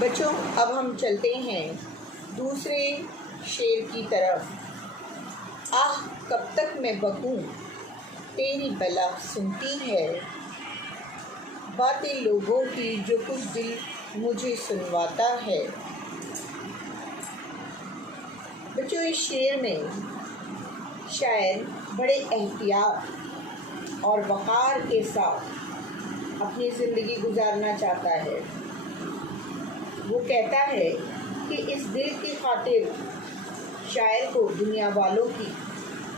بچوں اب ہم چلتے ہیں دوسرے شعر کی طرف۔ آہ کب تک میں بکوں تیری بلا سنتی ہے، باتیں لوگوں کی جو کچھ دل مجھے سنواتا ہے۔ بچوں اس شعر میں شاعر بڑے احتیاط اور وقار کے ساتھ اپنی زندگی گزارنا چاہتا ہے۔ وہ کہتا ہے کہ اس دل کی خاطر شاعر کو دنیا والوں کی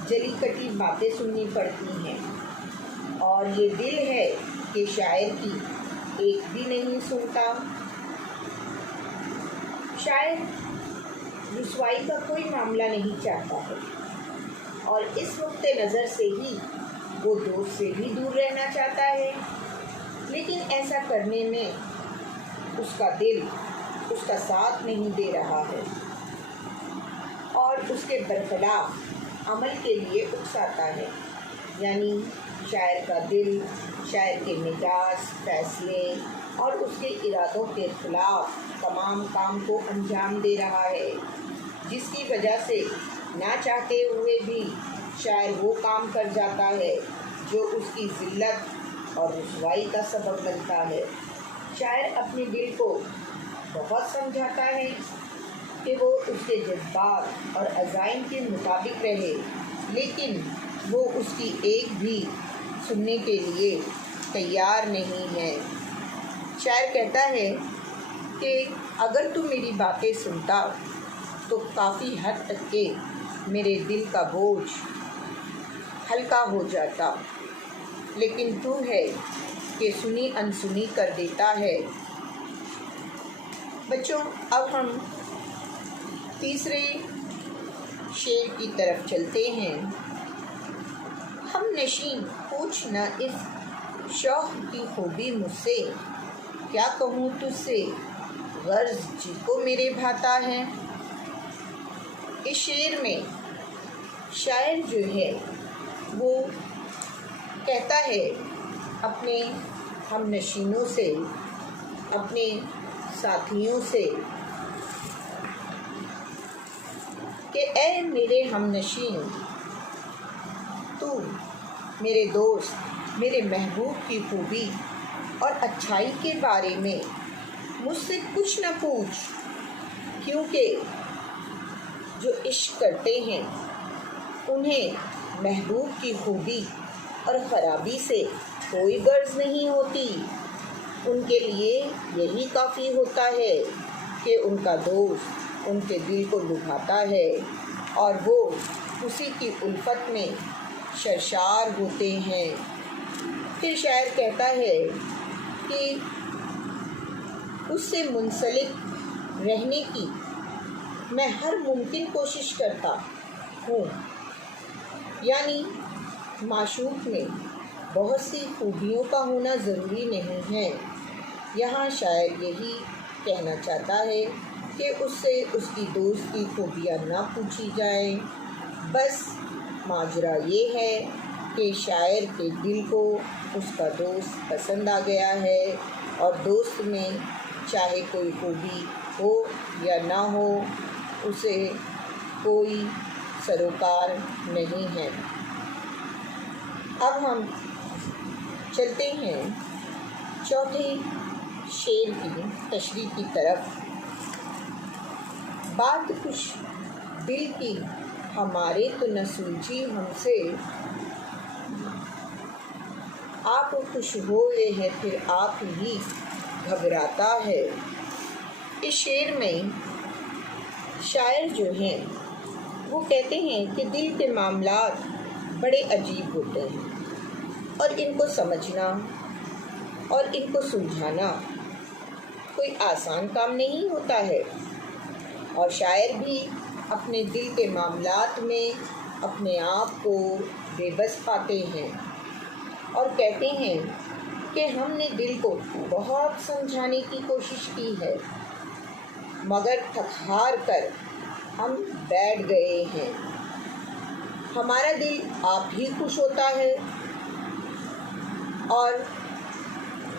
جلی کٹی باتیں سننی پڑتی ہیں، اور یہ دل ہے کہ شاعر کی ایک بھی نہیں سنتا۔ شاعر رسوائی کا کوئی معاملہ نہیں چاہتا ہے، اور اس نقطۂ نظر سے ہی وہ دوست سے بھی دور رہنا چاہتا ہے، لیکن ایسا کرنے میں اس کا دل اس کا ساتھ نہیں دے رہا ہے اور اس کے برخلاف عمل کے لیے اکساتا ہے۔ یعنی شاعر کا دل شاعر کے مزاج، فیصلے اور اس کے ارادوں کے خلاف تمام کام کو انجام دے رہا ہے، جس کی وجہ سے نہ چاہتے ہوئے بھی شاعر وہ کام کر جاتا ہے جو اس کی ذلت اور رسوائی کا سبب بنتا ہے۔ شاعر اپنے دل کو بہت سمجھاتا ہے کہ وہ اس کے جذبات اور عزائم کے مطابق رہے، لیکن وہ اس کی ایک بھی سننے کے لیے تیار نہیں ہے۔ شاعر کہتا ہے کہ اگر تو میری باتیں سنتا تو کافی حد تک کہ میرے دل کا بوجھ ہلکا ہو جاتا، لیکن تو ہے کہ سنی انسنی کر دیتا ہے۔ بچوں اب ہم تیسرے شعر کی طرف چلتے ہیں۔ ہم نشین پوچھ نہ اس شوق کی خوبی مجھ سے، کیا کہوں تجھ سے غرض جی کو میرے بھاتا ہے۔ اس شعر میں شاعر جو ہے وہ کہتا ہے اپنے ہم نشینوں سے، اپنے ساتھیوں سے کہ اے میرے ہم نشین، تو میرے دوست، میرے محبوب کی خوبی اور اچھائی کے بارے میں مجھ سے کچھ نہ پوچھ، کیونکہ جو عشق کرتے ہیں انہیں محبوب کی خوبی اور خرابی سے کوئی غرض نہیں ہوتی۔ ان کے لیے یہی کافی ہوتا ہے کہ ان کا دوست ان کے دل کو لبھاتا ہے اور وہ اسی کی الفت میں سرشار ہوتے ہیں۔ پھر شاعر کہتا ہے کہ اس سے منسلک رہنے کی میں ہر ممکن کوشش کرتا ہوں۔ یعنی معشوق میں بہت سی خوبیوں کا ہونا ضروری نہیں ہے۔ یہاں شاعر یہی کہنا چاہتا ہے کہ اس سے اس کی دوست کی خوبیاں نہ پوچھی جائیں، بس ماجرا یہ ہے کہ شاعر کے دل کو اس کا دوست پسند آ گیا ہے، اور دوست میں چاہے کوئی خوبی ہو یا نہ ہو اسے کوئی سروکار نہیں ہے۔ اب ہم چلتے ہیں چوتھے شعر کی تشریح کی طرف۔ بات کچھ دل کی ہمارے تو نہ سوجھی ہم سے، آپ خوش ہوئے ہیں پھر آپ ہی گھبراتا ہے۔ اس شعر میں شاعر جو ہیں وہ کہتے ہیں کہ دل کے معاملات بڑے عجیب ہوتے ہیں، اور ان کو سمجھنا اور ان کو سلجھانا کوئی آسان کام نہیں ہوتا ہے، اور شاعر بھی اپنے دل کے معاملات میں اپنے آپ کو بے بس پاتے ہیں اور کہتے ہیں کہ ہم نے دل کو بہت سمجھانے کی کوشش کی ہے، مگر تھک ہار کر ہم بیٹھ گئے ہیں۔ ہمارا دل آپ ہی خوش ہوتا ہے، اور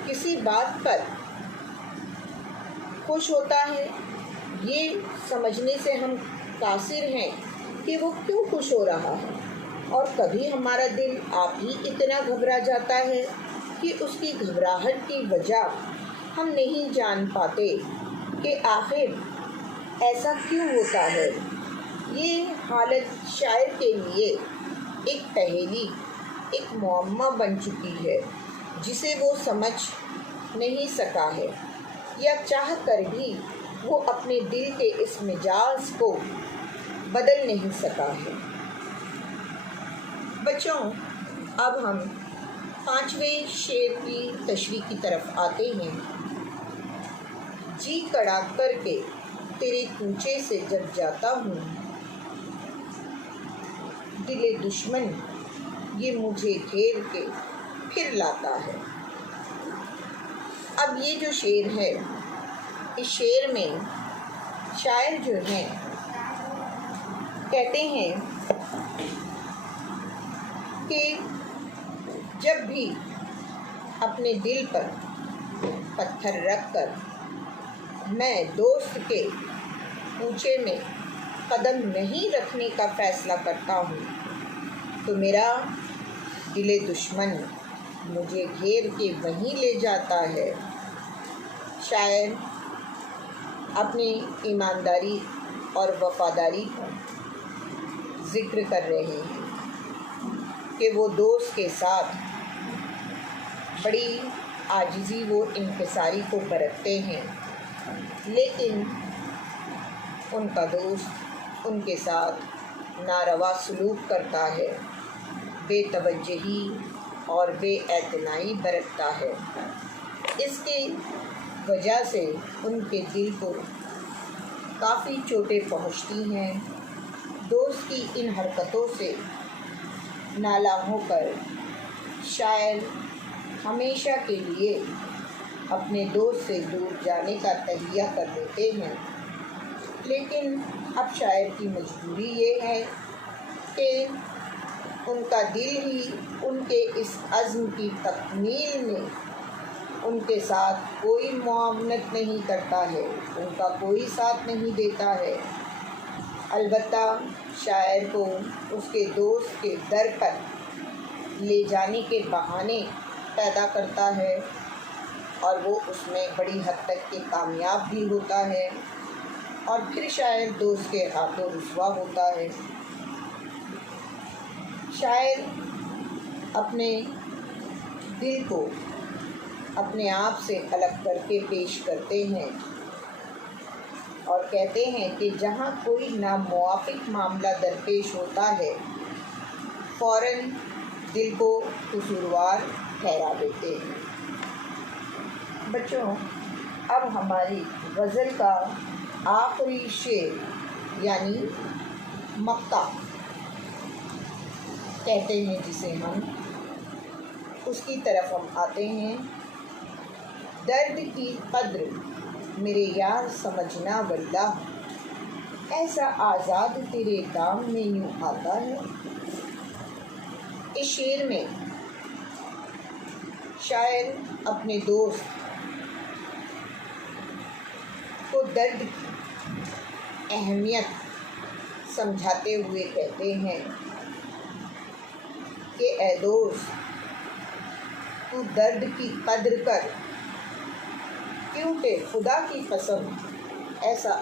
کسی بات پر خوش ہوتا ہے، یہ سمجھنے سے ہم قاصر ہیں کہ وہ کیوں خوش ہو رہا ہے، اور کبھی ہمارا دل آپ ہی اتنا گھبرا جاتا ہے کہ اس کی گھبراہٹ کی وجہ ہم نہیں جان پاتے کہ آخر ایسا کیوں ہوتا ہے۔ یہ حالت شاعر کے لیے ایک پہیلی، ایک معمہ بن چکی ہے جسے وہ سمجھ نہیں سکا ہے، یا چاہ کر بھی وہ اپنے دل کے اس مزاج کو بدل نہیں سکا ہے۔ بچوں، اب ہم 5ویں شعر کی تشریح کی طرف آتے ہیں۔ جی کڑا کر کے تیرے کوچے سے جب جاتا ہوں، دل دشمن یہ مجھے گھیر کے پھر لاتا ہے۔ اب یہ جو شعر ہے، اس شعر میں شاعر جو ہیں کہتے ہیں کہ جب بھی اپنے دل پر پتھر رکھ کر میں دوست کے کوچے میں قدم نہیں رکھنے کا فیصلہ کرتا ہوں تو میرا دل دشمن مجھے گھیر کے وہیں لے جاتا ہے۔ شاعر اپنی ایمانداری اور وفاداری کا ذکر کر رہے ہیں کہ وہ دوست کے ساتھ بڑی عاجزی و انکساری کو برتتے ہیں، لیکن ان کا دوست ان کے ساتھ ناروا سلوک کرتا ہے، بے توجہی اور بے اعتنائی برتتا ہے۔ اس کی وجہ سے ان کے دل کو کافی چوٹیں پہنچتی ہیں۔ دوست کی ان حرکتوں سے نالاں ہو کر شاعر ہمیشہ کے لیے اپنے دوست سے دور جانے کا تہیہ کر لیتے ہیں، لیکن اب شاعر کی مجبوری یہ ہے کہ ان کا دل ہی ان کے اس عزم کی تکمیل میں ان کے ساتھ کوئی معاونت نہیں کرتا ہے، ان کا کوئی ساتھ نہیں دیتا ہے۔ البتہ شاعر کو اس کے دوست کے در پر لے جانے کے بہانے پیدا کرتا ہے، اور وہ اس میں بڑی حد تک کہ کامیاب بھی ہوتا ہے، اور پھر شاعر دوست کے ہاتھوں رسوا ہوتا ہے۔ شاعر اپنے دل کو اپنے آپ سے الگ کر کے پیش کرتے ہیں اور کہتے ہیں کہ جہاں کوئی ناموافق معاملہ درپیش ہوتا ہے، فوراً دل کو قصوروار ٹھہرا دیتے ہیں۔ بچوں، اب ہماری غزل کا آخری شعر یعنی مقطع کہتے ہیں جسے ہم، اس کی طرف ہم آتے ہیں۔ درد کی قدر میرے یار سمجھنا واللہ، ایسا آزاد تیرے دام میں یوں آتا ہے۔ اس شعر میں شاعر اپنے دوست کو درد کی اہمیت سمجھاتے ہوئے کہتے ہیں کہ اے دوست، تو درد کی قدر کر، کیونکہ خدا کی قسم ایسا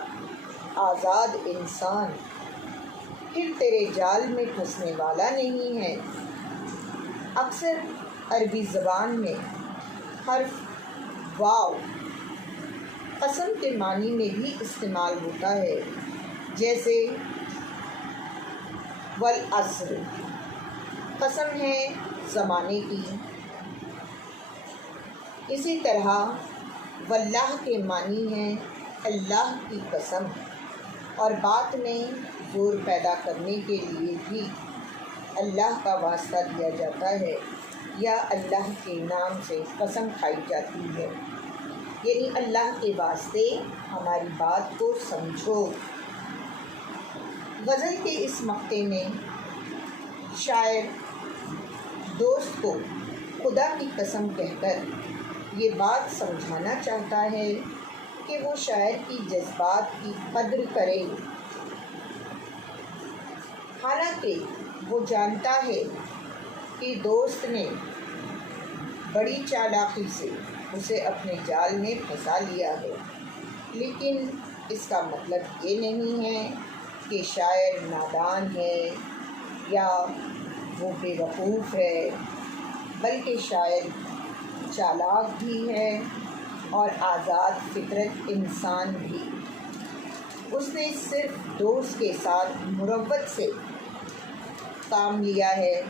آزاد انسان پھر تیرے جال میں پھنسنے والا نہیں ہے۔ اکثر عربی زبان میں حرف واو قسم کے معنی میں بھی استعمال ہوتا ہے، جیسے والعصر قسم ہے زمانے کی، اسی طرح واللہ کے معنی ہے اللہ کی قسم، اور بات میں زور پیدا کرنے کے لیے بھی اللہ کا واسطہ دیا جاتا ہے یا اللہ کے نام سے قسم کھائی جاتی ہے، یعنی اللہ کے واسطے ہماری بات کو سمجھو۔ غزل کے اس مقطع میں شاعر دوست کو خدا کی قسم کہہ کر یہ بات سمجھانا چاہتا ہے کہ وہ شاعر کی جذبات کی قدر کرے، حالانکہ وہ جانتا ہے کہ دوست نے بڑی چالاکی سے اسے اپنے جال میں پھنسا لیا ہے، لیکن اس کا مطلب یہ نہیں ہے کہ شاعر نادان ہے یا وہ بے وقوف ہے، بلکہ شاعر چالاک بھی ہے اور آزاد فطرت انسان بھی۔ اس نے صرف دوست کے ساتھ مروت سے کام لیا ہے۔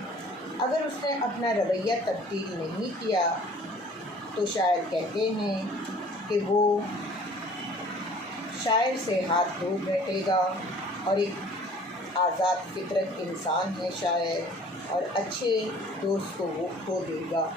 اگر اس نے اپنا رویہ تبدیل نہیں کیا تو شاعر کہتے ہیں کہ وہ شاعر سے ہاتھ دھو بیٹھے گا، اور ایک آزاد فطرت انسان ہے شاعر، اور اچھے دوست کو وہ کھو دے گا۔